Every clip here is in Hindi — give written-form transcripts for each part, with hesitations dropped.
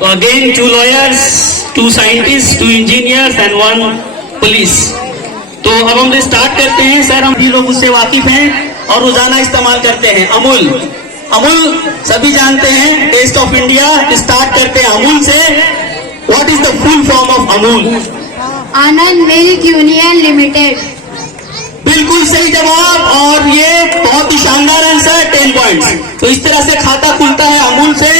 तो again 2 lawyers, 2 scientists, 2 engineers and 1 police. तो अब हम स्टार्ट करते हैं। सर हम भी लोग उससे वाकिफ हैं और रोजाना इस्तेमाल करते हैं। अमूल, अमूल सभी जानते हैं, टेस्ट ऑफ इंडिया। स्टार्ट करते हैं अमूल से। What is the full form of Amul? Anand milk union limited. बिल्कुल सही जवाब, और ये बहुत ही शानदार आंसर, 10 पॉइंट्स। तो इस तरह से खाता खुलता है अमूल से।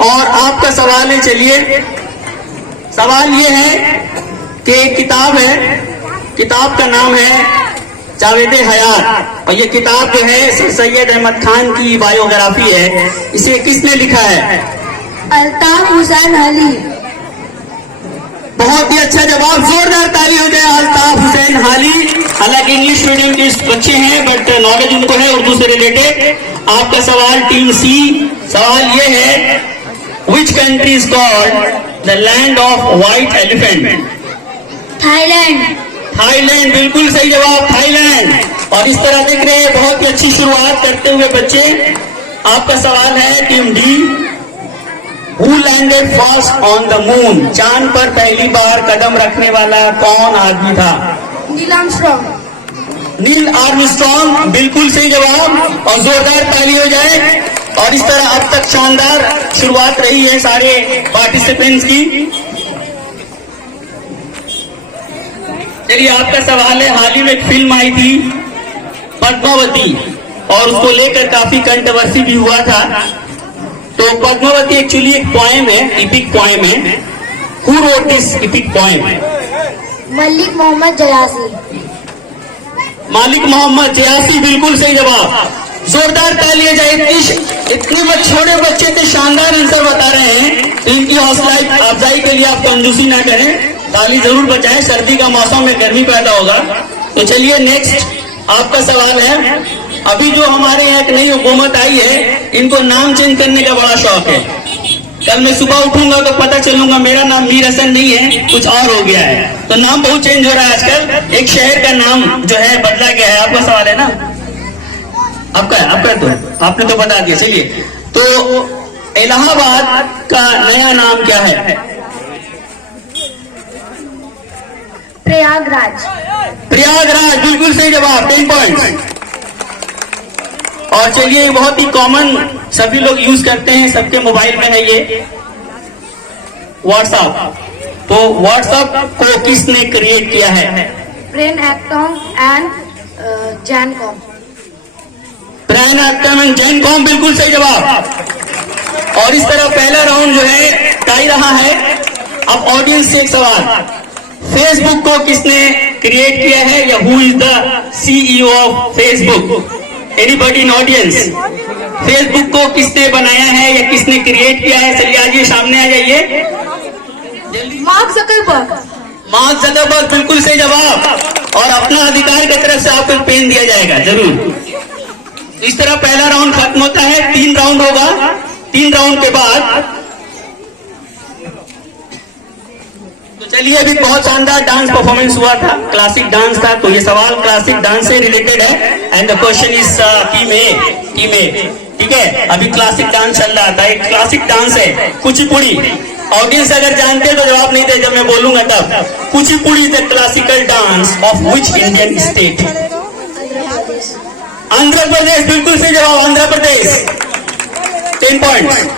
और आपका सवाल है, चलिए सवाल ये है कि एक किताब है, किताब का नाम है जावेद हयात, और ये किताब जो है सर सैयद अहमद खान की बायोग्राफी है। इसे किसने लिखा है? अल्ताफ हुसैन अली। बहुत ही अच्छा जवाब, जोरदार ताली हो जाए अल्ताफ हुसैन हाली। हालांकि इंग्लिश मीडियम के बच्चे हैं बट नॉलेज उनको है उर्दू से रिलेटेड। आपका सवाल टीम सी, सवाल ये है, which country is called the land of white elephant? Thailand. Thailand, बिल्कुल सही जवाब, थाईलैंड। और इस तरह देख रहे हैं बहुत ही अच्छी शुरुआत करते हुए बच्चे। आपका सवाल है team D, Who landed first on the moon? चांद पर पहली बार कदम रखने वाला कौन आदमी था? Neil Armstrong. नील आर्मस्ट्रॉन्ग, बिल्कुल सही जवाब, और जोरदार ताली हो जाए। और इस तरह अब तक शानदार शुरुआत रही है सारे पार्टिसिपेंट्स की। चलिए आपका सवाल है, हाल ही में एक फिल्म आई थी पद्मावती, और उसको लेकर काफी कंट्रोवर्सी भी हुआ था। तो पद्मावती एक्चुअली एक पोएम है, इपिक पोएम है। Who wrote this epic poem? Malik Mohammad Jayasi. Malik Mohammad जयासी, बिल्कुल सही जवाब, जोरदार ताली हो जाए। इतने छोटे बच्चे थे, शानदार आंसर बता रहे हैं। तो इनकी हौसला अफजाई के लिए आप कंजूसी ना करें, ताली जरूर बचाएं, सर्दी का मौसम में गर्मी पैदा होगा। तो चलिए नेक्स्ट आपका सवाल है, अभी जो हमारे यहाँ एक नई हुकूमत आई है, इनको नाम चेंज करने का बड़ा शौक है। कल मैं सुबह उठूंगा तो पता चलूंगा मेरा नाम मीर हसन नहीं है, कुछ और हो गया है। तो नाम बहुत चेंज हो रहा है आजकल, एक शहर का नाम जो है बदला गया है। आपका सवाल है ना? आपका तो आपने तो बता दिया। चलिए, तो इलाहाबाद का नया नाम क्या है? प्रयागराज। प्रयागराज, बिल्कुल सही जवाब, 10 पॉइंट्स। और चलिए बहुत ही कॉमन, सभी लोग यूज करते हैं, सबके मोबाइल में है ये व्हाट्सएप। तो व्हाट्सएप को किसने क्रिएट किया है? Brian Acton and Jan Koum. Brian Acton and Jan Koum, बिल्कुल सही जवाब। और इस तरह पहला राउंड जो है टाई रहा है। अब ऑडियंस से एक सवाल, फेसबुक को किसने क्रिएट किया है, या who is the CEO of Facebook? Anybody in audience? Facebook को किसने बनाया है या किसने क्रिएट किया है? चलिए आइए, सामने आ जाइए। Mark Zuckerberg. मार्क ज़करबर्ग, बिल्कुल सही जवाब। और अपना अधिकार की तरफ से आपको पेन दिया जाएगा जरूर। इस तरह पहला राउंड खत्म होता है, 3 राउंड होगा। 3 राउंड के बाद तो चलिए, अभी बहुत शानदार डांस परफॉर्मेंस हुआ था, क्लासिक डांस था। तो ये सवाल क्लासिक डांस से रिलेटेड है, and the question is team A, ठीक है? अभी क्लासिक डांस चल रहा था, एक क्लासिक डांस है कुचिपुड़ी। ऑडियंस अगर जानते हैं तो जवाब नहीं दे, जब मैं बोलूंगा तब। Kuchipudi the classical dance of which Indian state? Andhra Pradesh, बिल्कुल सही जवाब, आंध्र प्रदेश, 10 पॉइंट्स।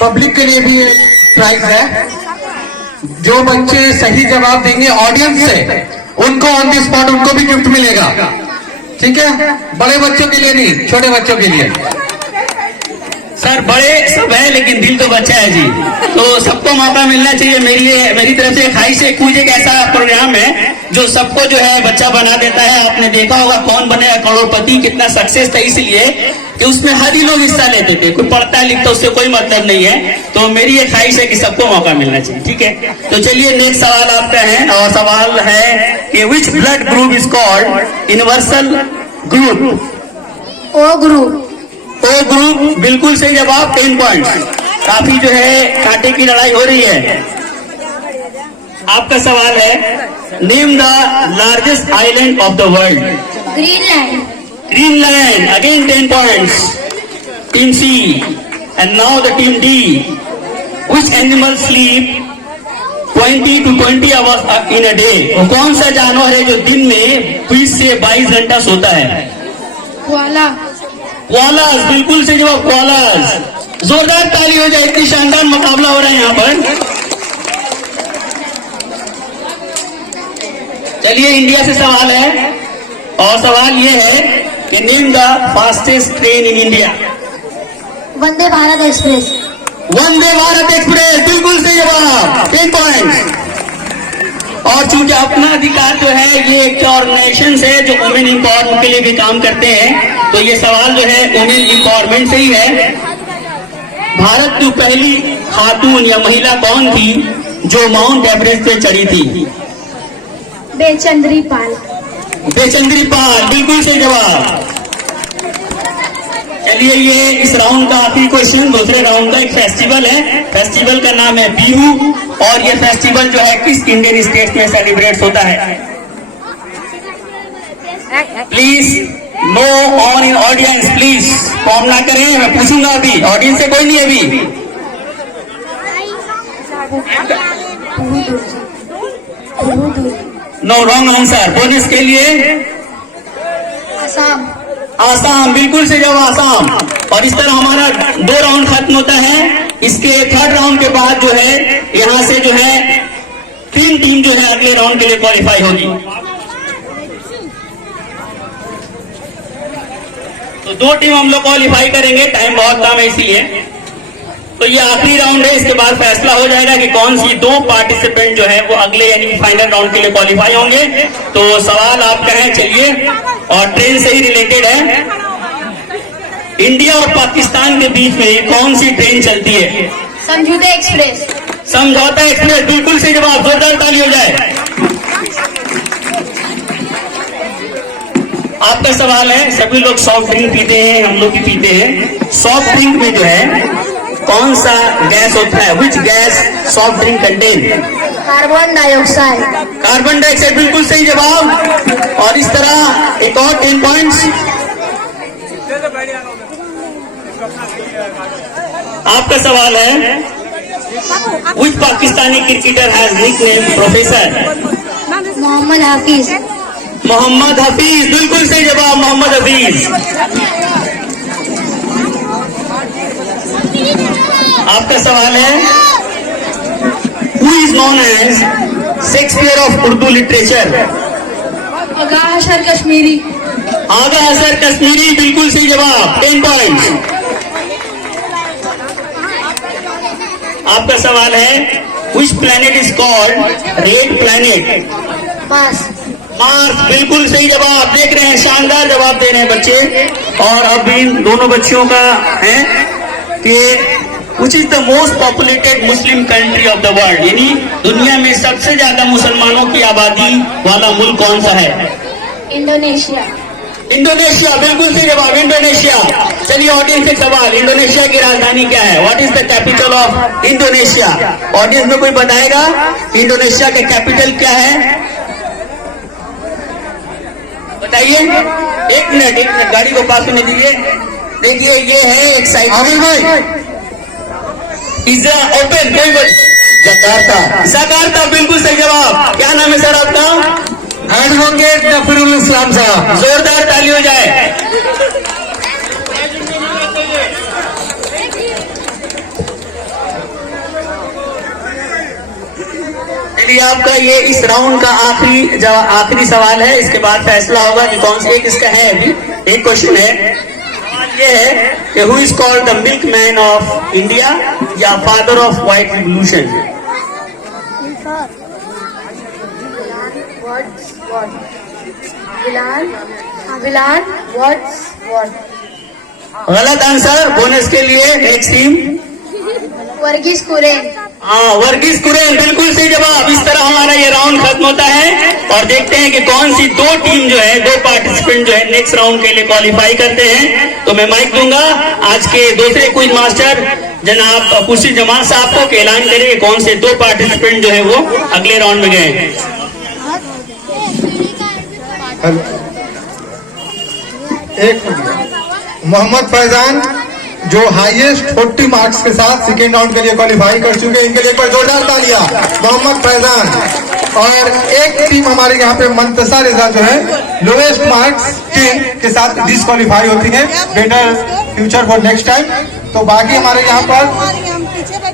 पब्लिक के लिए भी प्राइज है। जो बच्चे सही जवाब देंगे ऑडियंस से, उनको ऑन द स्पॉट उनको भी गिफ्ट मिलेगा, ठीक है? बड़े बच्चों के लिए नहीं, छोटे बच्चों के लिए। सर बड़े सब है लेकिन दिल तो बच्चा है जी, तो सबको मौका मिलना चाहिए। मेरी तरफ से खाई से कुछ एक ऐसा प्रोग्राम है जो सबको जो है बच्चा बना देता है। आपने देखा होगा कौन बनेगा करोड़पति, कितना सक्सेस था, इसलिए कि उसमें हर ही लोग हिस्सा लेते थे। कोई पढ़ता लिखता उससे कोई मतलब नहीं है। तो मेरी ये ख्वाहिश है कि सबको मौका मिलना चाहिए, ठीक है? तो चलिए नेक्स्ट सवाल आपका है, और सवाल है कि which blood group is called universal group? O group. O group, बिल्कुल सही जवाब, 10 पॉइंट्स। काफी जो है कांटे की लड़ाई हो रही है। आपका सवाल है, name the largest island of the world? Greenland. Green Lion, again 10 points. Team C. And now the team D. Which animal sleep 20 to 20 hours in a day? वो कौन सा जानवर है जो दिन में 20 से 22 घंटा सोता है? कोआला। कोआलास, बिल्कुल सही जवाब, कोआलास। जोरदार ताली हो जाए, इतनी शानदार मुकाबला हो रहा है यहाँ पर। चलिए इंडिया से सवाल है, और सवाल ये है कि name the fastest train in India. Vande Bharat express. Vande Bharat express, बिल्कुल सही जवाब, 10 पॉइंट्स। और चूंकि अपना अधिकार जो है ये एक ऑर्गेनाइजेशन है जो वुमेन एम्पावरमेंट के लिए भी काम करते हैं, तो ये सवाल जो है वुमेन एम्पावरमेंट से ही है। भारत की पहली खातून या महिला कौन थी जो माउंट एवरेस्ट पे चढ़ी थी? बेचंद्री पाल। बेचंद्री पाल, बिल्कुल सही जवाब। चलिए ये इस राउंड का आखिरी क्वेश्चन, दूसरे राउंड का एक फेस्टिवल है, फेस्टिवल का नाम है बिहू, और ये फेस्टिवल जो है किस इंडियन स्टेट में सेलिब्रेट होता है? Please know on in audience, please form ना करें, मैं पूछूंगा अभी, ऑडियंस से कोई नहीं है अभी। No, wrong answer. बोनस के लिए असम। आसाम, बिल्कुल से जवाब आसाम। और इस तरह हमारा 2 राउंड खत्म होता है। इसके 3rd राउंड के बाद जो है यहाँ से जो है 3 टीम जो है अगले राउंड के लिए क्वालिफाई होगी। तो 2 टीम हम लोग क्वालिफाई करेंगे, टाइम बहुत कम है इसीलिए। तो ये आखिरी राउंड है, इसके बाद फैसला हो जाएगा कि कौन सी 2 पार्टिसिपेंट जो है वो अगले यानी फाइनल राउंड के लिए क्वालिफाई होंगे। तो सवाल आपका है, चलिए, और ट्रेन से ही रिलेटेड है। इंडिया और पाकिस्तान के बीच में कौन सी ट्रेन चलती है? समझौता एक्सप्रेस। समझौता एक्सप्रेस, बिल्कुल सही जवाब, जोरदार ताली हो जाए। आपका सवाल है, सभी लोग सॉफ्ट ड्रिंक पीते हैं, हम लोग भी पीते हैं। सॉफ्ट ड्रिंक में जो है कौन सा गैस होता है? Which gas soft drink contain? Carbon dioxide. Carbon dioxide, बिल्कुल सही जवाब। और इस तरह एक और 10 पॉइंट्स। आपका सवाल है, which Pakistani cricketer has nickname professor? Mohammad Hafeez. Mohammad Hafeez, बिल्कुल सही जवाब, मोहम्मद हफीज। आपका सवाल है, who is known as Shakespeare of Urdu literature? Agha Hashar Kashmiri. आगा हसर कश्मीरी, बिल्कुल सही जवाब, 10 पॉइंट्स। आपका सवाल है, which planet is called red planet? Mars. Mars, बिल्कुल सही जवाब। देख रहे हैं, शानदार जवाब दे रहे हैं बच्चे। और अब इन दोनों बच्चियों का है कि which is the most populated Muslim country of the world, यानी दुनिया में सबसे ज्यादा मुसलमानों की आबादी वाला मुल्क कौन सा है? इंडोनेशिया। इंडोनेशिया, बिल्कुल सही जवाब, इंडोनेशिया। चलिए ऑडियंस से सवाल, इंडोनेशिया की राजधानी क्या है? What is the capital of Indonesia? Audience में कोई बताएगा इंडोनेशिया का कैपिटल क्या है? बताइए। एक मिनट, गाड़ी को पास होने दीजिए। देखिए ये है एक साइड भाई, पिज्जा ओपन, कोई बोल, जकार्ता। जकार्ता, बिल्कुल सही जवाब। क्या नाम है सर आपका? एडवोकेट नफरुल इस्लाम साहब, जोरदार ताली हो जाए। चलिए आपका ये इस राउंड का आखिरी सवाल है, इसके बाद फैसला होगा कि कौन सा एक इसका है। अभी एक क्वेश्चन है, ये है कि who is called the milk man of India या फादर ऑफ व्हाइट रिवॉल्यूशन? गलत आंसर। बोनस के लिए नेक्स्ट टीम वर्गीस कुरेन। हाँ, वर्गीस कुरेन, बिल्कुल सही जवाब। इस तरह हमारा ये राउंड खत्म होता है और देखते हैं कि कौन सी 2 टीम जो है, 2 पार्टिसिपेंट जो है नेक्स्ट राउंड के लिए क्वालिफाई करते हैं। तो मैं माइक दूंगा आज के दूसरे क्विज मास्टर जनाब खुर्शीद जमाल साहब को, ऐलान करेंगे कौन से 2 पार्टिसिपेंट जो है वो अगले राउंड में गए। एक हो गया। मोहम्मद फैजान जो हाईएस्ट 40 मार्क्स के साथ सेकेंड राउंड के लिए क्वालिफाई कर चुके हैं, इनके लिए एक बार जोरदार तालियां। मोहम्मद फैजान। और एक टीम हमारे यहाँ पे मुंतसा रिजा जो है लोएस्ट मार्क्स 10 के साथ डिस्क्वालीफाई होती है। Better future for next time. तो बाकी हमारे यहाँ पर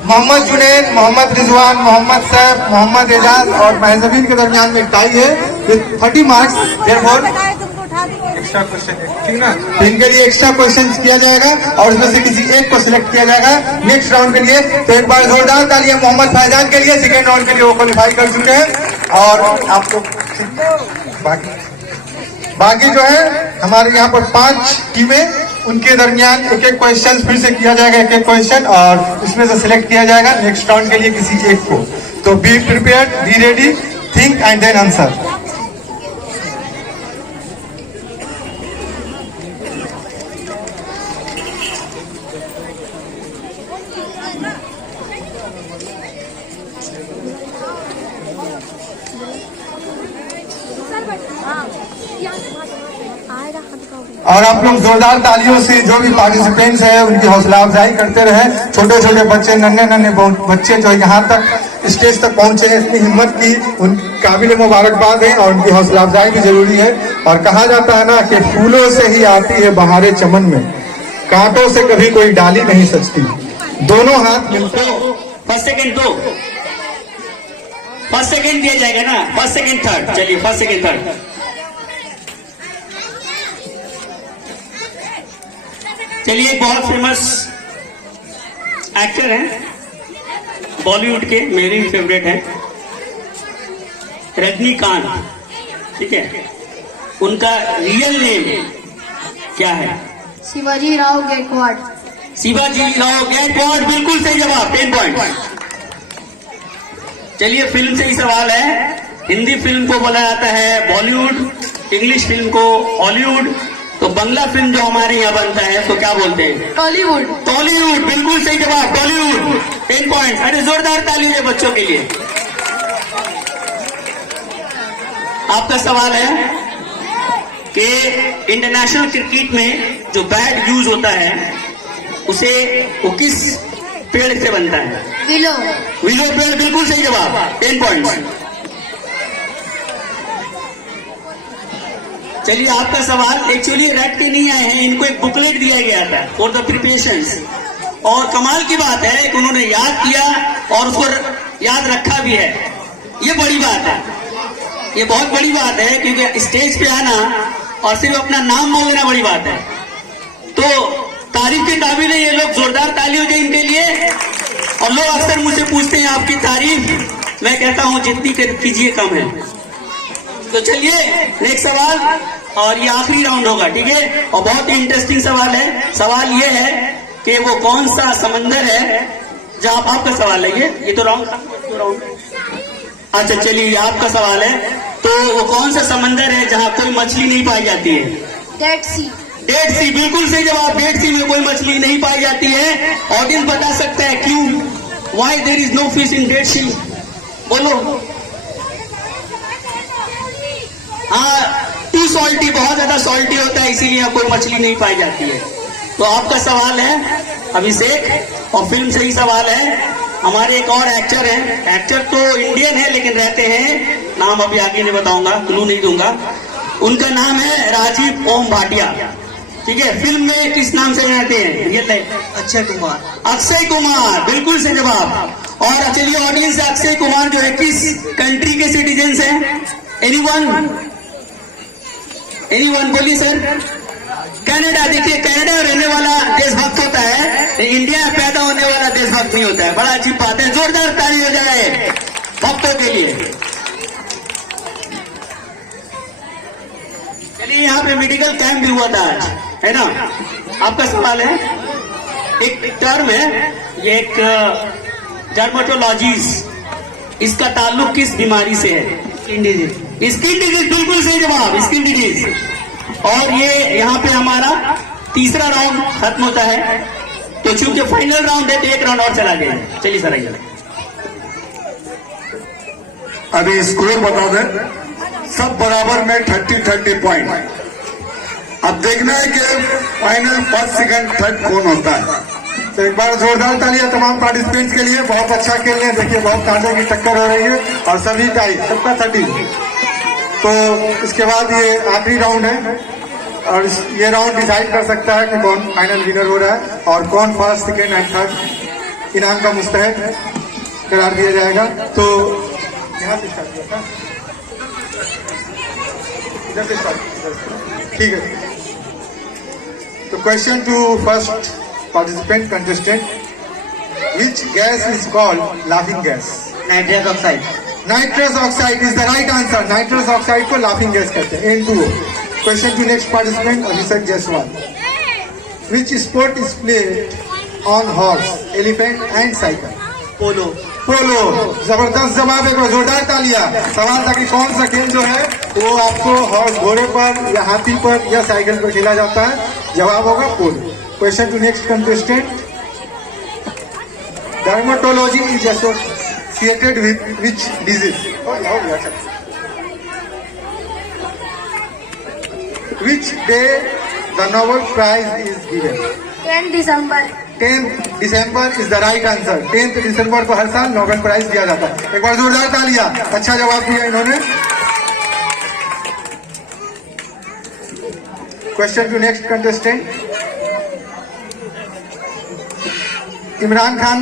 मोहम्मद जुनैद, मोहम्मद रिजवान, मोहम्मद सैफ, मोहम्मद एजाज और महजबीन के दरमियान में टाई है with 30 marks. Therefore extra question है, ठीक ना? तो इनके लिए एक्स्ट्रा क्वेश्चन किया जाएगा और उसमें से किसी एक को सिलेक्ट किया जाएगा नेक्स्ट राउंड के लिए। तो एक बार जोरदार तालियां मोहम्मद फैजान के लिए। सेकेंड राउंड के लिए वो क्वालिफाई कर चुके हैं। और आपको बाकी जो है हमारे यहाँ पर 5 टीमें, उनके दरमियान एक एक क्वेश्चन फिर से किया जाएगा, एक एक क्वेश्चन, और उसमें से सिलेक्ट किया जाएगा नेक्स्ट राउंड के लिए किसी एक को। तो be prepared, be ready, think and then answer. और आप लोग जोरदार तालियों से जो भी पार्टिसिपेंट्स हैं उनकी हौसला अफजाई करते रहे। छोटे छोटे बच्चे, नन्हे नन्हे बच्चे जो यहाँ तक स्टेज तक पहुंचे हैं, इतनी हिम्मत की, उन काबिल मुबारकबाद है और उनकी हौसला अफजाई भी जरूरी है। और कहा जाता है ना कि फूलों से ही आती है बहारे चमन में, कांटों से कभी कोई डाली नहीं सजती। दोनों हाथ मिलकर फर्स्ट सेकेंड दो, फर्स्ट सेकेंड दिया जाएगा ना, फर्स्ट सेकेंड थर्ड। चलिए फर्स्ट सेकेंड थर्ड। चलिए एक बहुत फेमस एक्टर हैं बॉलीवुड के, मेरे भी फेवरेट हैं, रजनीकांत, ठीक है? उनका रियल नेम क्या है? शिवाजी राव गायकवाड़। शिवाजी राव गायकवाड़, बिल्कुल सही जवाब, 10 पॉइंट। चलिए फिल्म से ही सवाल है। हिंदी फिल्म को बोला जाता है बॉलीवुड, इंग्लिश फिल्म को हॉलीवुड, तो बांग्ला फिल्म जो हमारे यहाँ बनता है उसको क्या बोलते हैं? टॉलीवुड। टॉलीवुड, बिल्कुल सही जवाब, टॉलीवुड, 10 पॉइंट। अरे जोरदार ताली है बच्चों के लिए। आपका सवाल है कि इंटरनेशनल क्रिकेट में जो बैट यूज होता है उसे वो किस पेड़ से बनता है? विलो। विलो पेड़, बिल्कुल सही जवाब, 10 पॉइंट। चलिए आपका सवाल, एक्चुअली रट के नहीं आए हैं, इनको एक बुकलेट दिया गया था फॉर द प्रिपरेशंस, और कमाल की बात है कि उन्होंने याद किया और उसको याद रखा भी है। ये बड़ी बात है, ये बहुत बड़ी बात है, क्योंकि स्टेज पे आना और सिर्फ अपना नाम बोल देना बड़ी बात है। तो तारीफ के काबिल है ये लोग, जोरदार ताली हो जाए इनके लिए। और लोग अक्सर मुझसे पूछते हैं आपकी तारीफ, मैं कहता हूं जितनी कीजिए कम है। तो चलिए नेक्स्ट सवाल, और ये आखिरी राउंड होगा, ठीक है? और बहुत ही इंटरेस्टिंग सवाल है। सवाल ये है कि वो कौन सा समंदर है जहां, आपका सवाल है ये तो राउंड था, तो राउंड। अच्छा चलिए आपका सवाल है, तो वो कौन सा समंदर है जहां कोई मछली नहीं पाई जाती है? डेड सी। डेड सी, बिल्कुल सही जवाब, डेड सी में कोई मछली नहीं पाई जाती है। ऑडियंस बता सकता है क्यों? Why there is no fish in Dead Sea? बोलो। हाँ, टू सॉल्टी, बहुत ज्यादा सॉल्टी होता है, इसीलिए यहाँ कोई मछली नहीं पाई जाती है। तो आपका सवाल है अभिषेक, और फिल्म से ही सवाल है। हमारे एक और एक्टर हैं, एक्टर तो इंडियन है लेकिन रहते हैं, नाम अभी आगे नहीं बताऊंगा, क्लू नहीं दूंगा। उनका नाम है राजीव ओम भाटिया, ठीक है? फिल्म में किस नाम से रहते हैं? Real life? अक्षय कुमार। अक्षय कुमार, बिल्कुल सही जवाब। और चलिए ऑडियंस, अक्षय कुमार जो है किस कंट्री के सिटीजन हैं? एनीवन बोलिए सर। कनाडा। देखिए कनाडा रहने वाला देशभक्त होता है, इंडिया में पैदा होने वाला देशभक्त नहीं होता है। बड़ा अच्छी बात है, जोरदार ताली हो जाए भक्तों के लिए। चलिए यहाँ पे मेडिकल कैंप भी हुआ था आज, है ना? आपका सवाल है, एक टर्म है ये, एक डर्मेटोलॉजीज, इसका ताल्लुक किस बीमारी से है? Skin disease. स्किन डिजीज, बिल्कुल सही जवाब, स्किन डिजीज। और ये यहाँ पे हमारा तीसरा राउंड खत्म होता है, तो चूंकि फाइनल राउंड है तो एक राउंड और चला गया। चलिए सर आइए। अभी स्कोर बता दें, सब बराबर में 30-30 पॉइंट। अब देखना है कि फाइनल फर्स्ट सेकंड थर्ड कौन होता है। तो एक बार जोरदार तालियां तमाम पार्टिसिपेंट्स के लिए। बहुत अच्छा खेल रहे हैं, देखिए बहुत कांटों की टक्कर हो रही है और सभी टाई, सबका 30। तो इसके बाद ये आखिरी राउंड है और ये राउंड डिसाइड कर सकता है कि कौन फाइनल विनर हो रहा है और कौन फर्स्ट सेकंड एंड थर्ड इनाम का मुस्तहिक करार दिया जाएगा। तो यहाँ से स्टार्ट किया था, इधर से स्टार्ट, ठीक है। तो question to first participant contestant, which gas is called laughing gas? Nitrous oxide. Nitrous oxide is the right answer. Nitrous oxide को laughing gas कहते हैं। N2O. Question to next participant, Abhishek Jaiswal. Which sport is played on horse, elephant and cycle? पोलो। पोलो। जबरदस्त जवाब, एक बार जोरदार तालियां। सवाल था कि कौन सा खेल जो है वो आपको हॉर्स, घोड़े पर या हाथी पर या साइकिल पर खेला जाता है। जवाब होगा पोलो। Question to next contestant. Dermatology is associated with which disease? Which day the Nobel Prize is given? 10 December. 10th December is the right answer. 10th December को हर साल नोबेल प्राइज दिया जाता है। एक बार जोरदार तालियां। अच्छा जवाब दिया इन्होंने। Question to next contestant. Imran Khan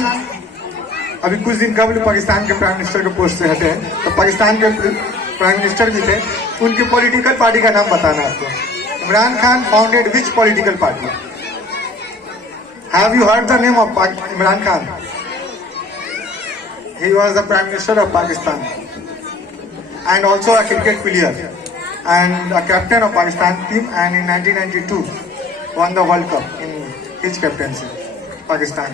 अभी कुछ दिन कबल पाकिस्तान के प्राइम मिनिस्टर के पोस्ट से हटे हैं, तो पाकिस्तान के प्राइम मिनिस्टर भी थे, उनकी पॉलिटिकल पार्टी का नाम बताना आपको। Imran Khan founded which political party? Have you heard the name of Imran Khan? He was the prime minister of Pakistan and also a cricket player and a captain of Pakistan team, and in 1992 won the World Cup in his captaincy. Pakistan.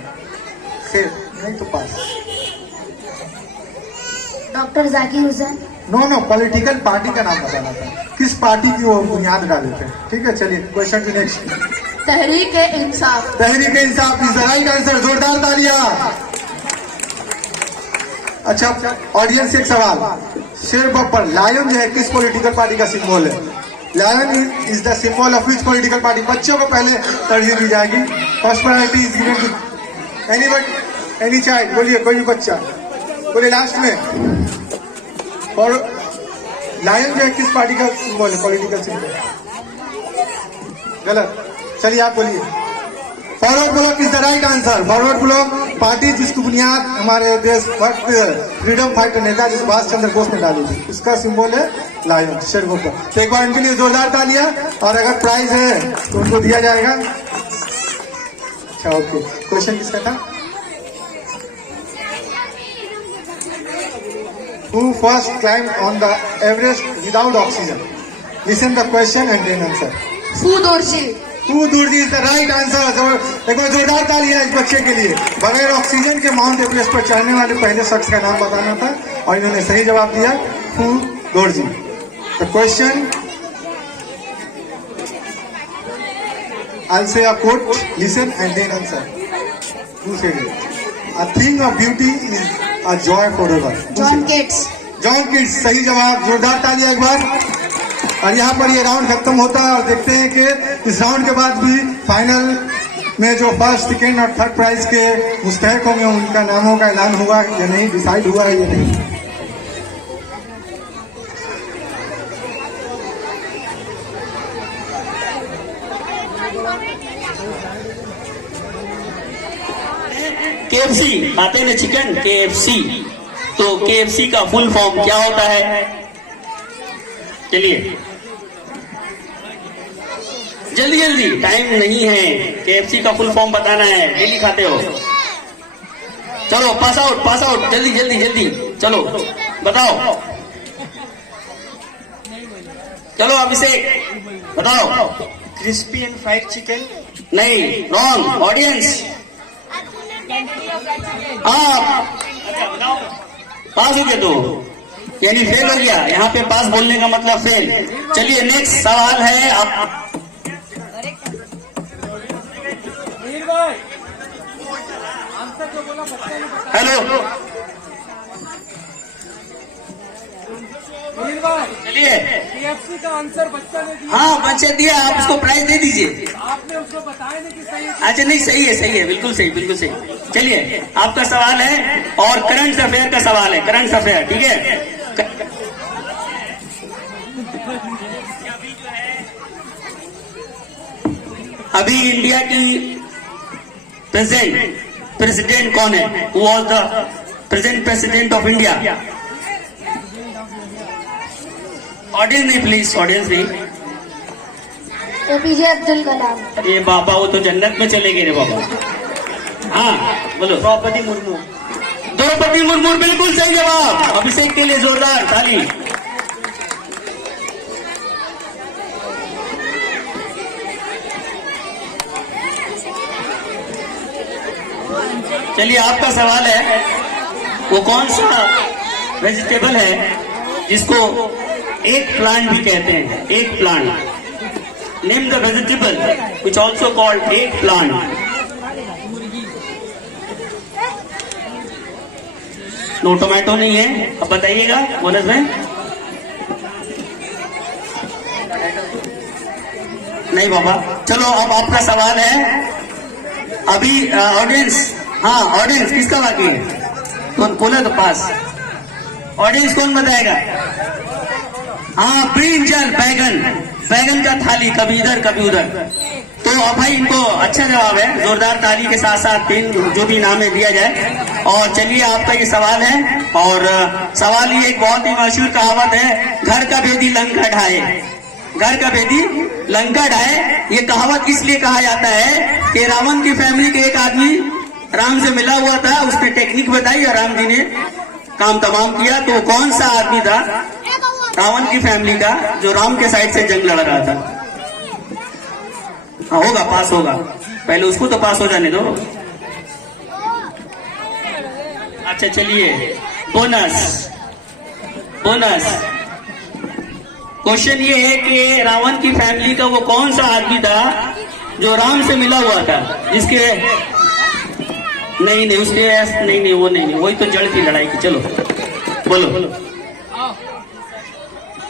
Say, नहीं तो pass. Dr. Zakir Hussain. No political party का नाम बताना था, किस पार्टी की वो बुनियाद डाले थे। ठीक है, चलिए question to next. Tehreek-e-Insaf. Tehreek-e-Insaf is the right answer. जोरदार तालियां। अच्छा, ऑडियंस से एक सवाल। शेर बब्बर, लायन जो है किस पॉलिटिकल पार्टी का सिंबल है? Lion is the symbol of which political party? बच्चों को पहले तरजीह दी जाएगी। First priority is given to any child. बोलिए, कोई भी बच्चा बोले लास्ट में। और लायन जो है किस पार्टी का सिंबल है, पॉलिटिकल सिंबल? गलत। चलिए आप बोलिए। Forward block is the right answer. Forward block party जिसकी बुनियाद हमारे देशभक्त फ्रीडम फाइटर नेताजी सुभाष चंद्र बोस ने डाली थी, उसका सिंबल है लायन, शेर बब्बर। तो एक बार इनके लिए जोरदार तालियां। और अगर प्राइज है तो उनको दिया जाएगा। अच्छा, ओके। क्वेश्चन किसका था? Who first climbed on the Everest without oxygen? Listen the question and then answer. Phu Dorji. Phu Dorji is the right answer. एक बार जोरदार तालियां इस बच्चे के लिए। बगैर ऑक्सीजन के माउंट एवरेस्ट पर चढ़ने वाले पहले शख्स का नाम बताना था और इन्होंने सही जवाब दिया, Phu Dorji. The question, I'll say a quote, listen and then answer. Who said it? A thing of beauty is a joy forever. John Keats. John Keats, सही जवाब। जोरदार तालियां एक बार। और यहाँ पर ये राउंड खत्म होता है और देखते हैं कि इस राउंड के बाद भी फाइनल में जो फर्स्ट, सेकेंड और थर्ड प्राइज के मुस्तहिक होंगे उनका नामों का ऐलान हुआ या नहीं, डिसाइड हुआ है या नहीं। KFC खाते हैं चिकन, KFC। तो KFC का फुल फॉर्म क्या होता है? चलिए जल्दी जल्दी, टाइम नहीं है। KFC का फुल फॉर्म बताना है, डेली खाते हो। चलो पास आउट, जल्दी जल्दी जल्दी, चलो बताओ। चलो अभिषेक बताओ। Crispy and fried chicken. नहीं, रॉन्ग। ऑडियंस, आप पास हो गए तो यानी फेल हो गया। यहाँ पे पास बोलने का मतलब फेल। चलिए नेक्स्ट सवाल है आप। हेलो, चलिए चलिए। KFC का आंसर बच्चा ने दिया, हाँ बच्चे दिया, आप उसको प्राइज दे दीजिए। आपने उसको बताया नहीं कि सही है। अच्छा नहीं, सही है, बिल्कुल सही, बिल्कुल सही। चलिए आपका सवाल है और करंट अफेयर का सवाल है, करंट अफेयर, ठीक है। अभी इंडिया की प्रेसिडेंट कौन है? Who was the present president of India? Audience नहीं प्लीज, ऑडियंस नहीं। APJ अब्दुल कलाम। अरे बाबा वो तो जन्नत में चले गए रे बाबा। हाँ बोलो। द्रौपदी मुर्मू। द्रौपदी मुर्मू बिल्कुल सही जवाब। अभिषेक के लिए जोरदार ताली। चलिए आपका सवाल है, वो कौन सा वेजिटेबल है जिसको एक प्लांट भी कहते हैं? एक plant. Name the vegetable which also called एक प्लांट। नो, टोमेटो नहीं है। अब बताइएगा बोनस में। नहीं बाबा। चलो अब आपका सवाल है। अभी ऑडियंस, हाँ ऑडियंस किसका बाकी है? कौन बोला तो पास? ऑडियंस कौन बताएगा? हाँ ब्रिंजल, बैगन का थाली, कभी इधर कभी उधर। तो अब भाई इनको अच्छा जवाब है, जोरदार ताली के साथ साथ तीन जो भी नाम है दिया जाए। और चलिए आपका ये सवाल है, और सवाल ये एक बहुत ही मशहूर कहावत है, घर का भेदी लंका ढाए। घर का भेदी लंका ढाए, ये कहावत इसलिए कहा जाता है कि रावण की फैमिली के एक आदमी राम से मिला हुआ था, उसने टेक्निक बताई और राम जी ने काम तमाम किया। तो कौन सा आदमी था रावण की फैमिली का जो राम के साइड से जंग लड़ रहा था? हाँ होगा, पास होगा, पहले उसको तो पास हो जाने दो। अच्छा चलिए बोनस। क्वेश्चन ये है कि रावण की फैमिली का वो कौन सा आदमी था जो राम से मिला हुआ था, जिसके नहीं उसके नहीं वो नहीं, वही तो जड़ की लड़ाई की। चलो बोलो।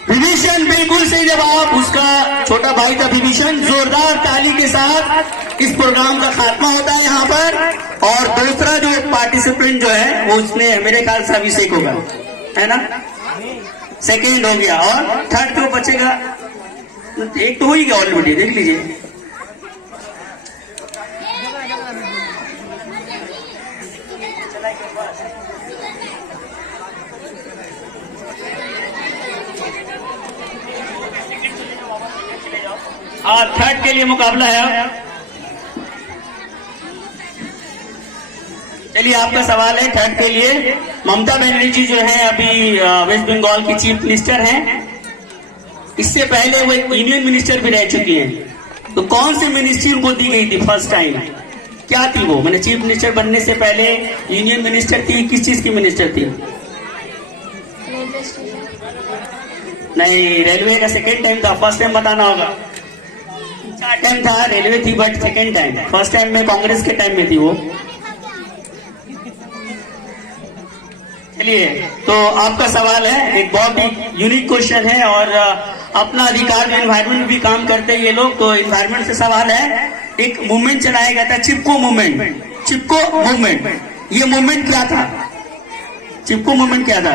विभीषण बिल्कुल सही जवाब। उसका छोटा भाई था विभीषण। जोरदार ताली के साथ इस प्रोग्राम का खात्मा होता है यहाँ पर। और दूसरा जो पार्टिसिपेंट जो है वो उसने मेरे ख्याल से अभिषेक होगा, है ना? सेकेंड हो गया, और थर्ड तो बचेगा, एक तो हो ही गया ऑलरेडी, देख लीजिए। और थर्ड के लिए मुकाबला है। चलिए आपका सवाल है थर्ड के लिए। ममता बनर्जी जो है अभी वेस्ट बंगाल की चीफ मिनिस्टर हैं। इससे पहले वो एक यूनियन मिनिस्टर भी रह चुकी हैं। तो कौन सी मिनिस्ट्री उनको दी गई थी फर्स्ट टाइम? क्या थी वो? मैंने चीफ मिनिस्टर बनने से पहले यूनियन मिनिस्टर थी, किस चीज की मिनिस्टर थी? नहीं, रेलवे का सेकेंड टाइम था, फर्स्ट टाइम बताना होगा। टाइम था रेलवे थी, but second time, first time में कांग्रेस के टाइम में थी वो। चलिए तो आपका सवाल है, एक बहुत ही यूनिक क्वेश्चन है, और अपना अधिकार में एनवायरमेंट में भी काम करते हैं ये लोग। तो एनवायरमेंट से सवाल है, एक मूवमेंट चलाया गया था चिपको मूवमेंट। चिपको मूवमेंट, ये मूवमेंट क्या था? चिपको मूवमेंट क्या था?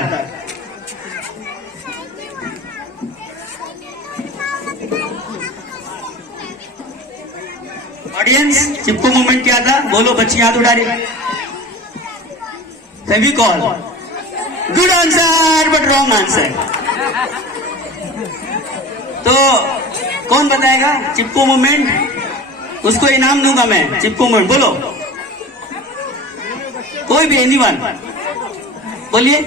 ऑडियंस, चिपको मूवमेंट क्या था? बोलो बच्ची, हाथ उठा रही। Fevicol. Good answer but wrong answer. तो कौन बताएगा चिपको मूवमेंट? उसको इनाम दूंगा मैं। चिपको मूवमेंट बोलो, कोई भी, एनीवन बोलिए।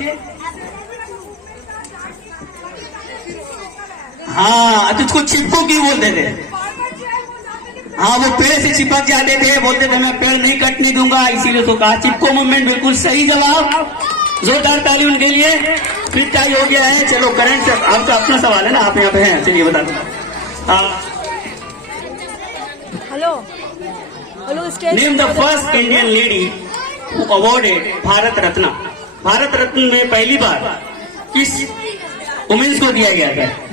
हाँ, तुझको चिपको क्यों बोलते थे? हाँ, वो पेड़ से चिपक जाते थे, बोलते थे मैं पेड़ नहीं कटने दूंगा, इसीलिए तो कहा चिपको मूवमेंट। बिल्कुल सही जवाब, जोरदार ताली उनके लिए। फिर टाई हो गया है। चलो करंट से आपका अपना सवाल है ना, आप यहाँ पे हैं, चलिए बता दो। Hello name the first Indian lady who awarded Bharat Ratna. Bharat Ratna में पहली बार किस वुमेन्स को दिया गया था।